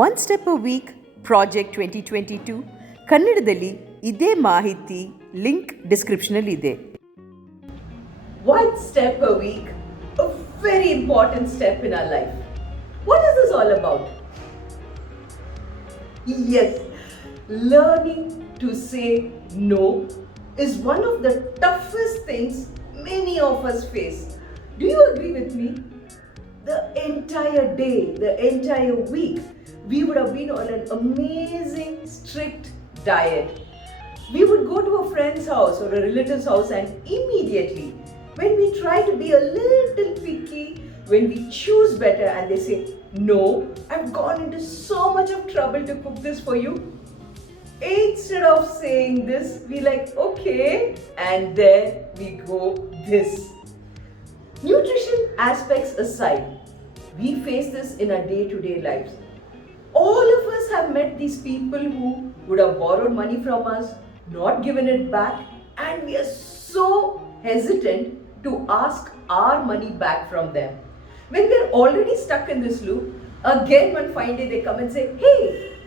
One step a week project 2022 ಕನ್ನಡದಲ್ಲಿ ಇದೇ ಮಾಹಿತಿ ಲಿಂಕ್ ಡಿಸ್ಕ್ರಿಪ್ಷನಲ್ಲಿ ಇದೆ. One step a week, a very important step in our life. What is this all about? Yes, learning to say no is one of the toughest things many of us face. Do you agree with me? The entire day, the entire week, we would have been on an amazing, strict diet. We would go to a friend's house or a relative's house, and immediately, when we try to be a little picky, when we choose better and they say, no, I've gone into so much of trouble to cook this for you. Instead of saying this, we like, okay, and then we go this. Nutrition aspects aside, we face this in our day-to-day lives. All of us have met these people who would have borrowed money from us, not given it back, and we are so hesitant to ask our money back from them. When we are already stuck in this loop, again one fine day they come and say, hey,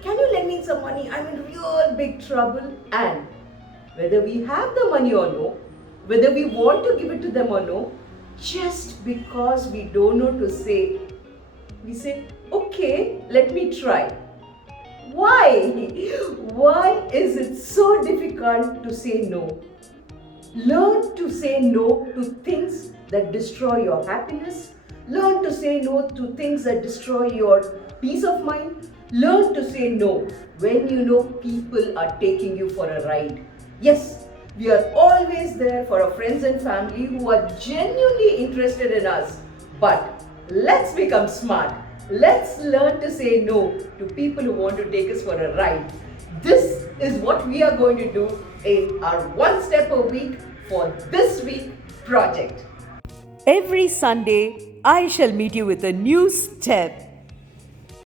can you lend me some money? I'm in real big trouble. And whether we have the money or no, whether we want to give it to them or no, just because we don't know to say, we say, okay, let me try. Why? Why is it so difficult to say no? Learn to say no to things that destroy your happiness. Learn to say no to things that destroy your peace of mind. Learn to say no when you know people are taking you for a ride. Yes, we are always there for our friends and family who are genuinely interested in us. But let's become smart. Let's learn to say no to people who want to take us for a ride. This is what we are going to do in our one step a week for this week project. Every Sunday, I shall meet you with a new step.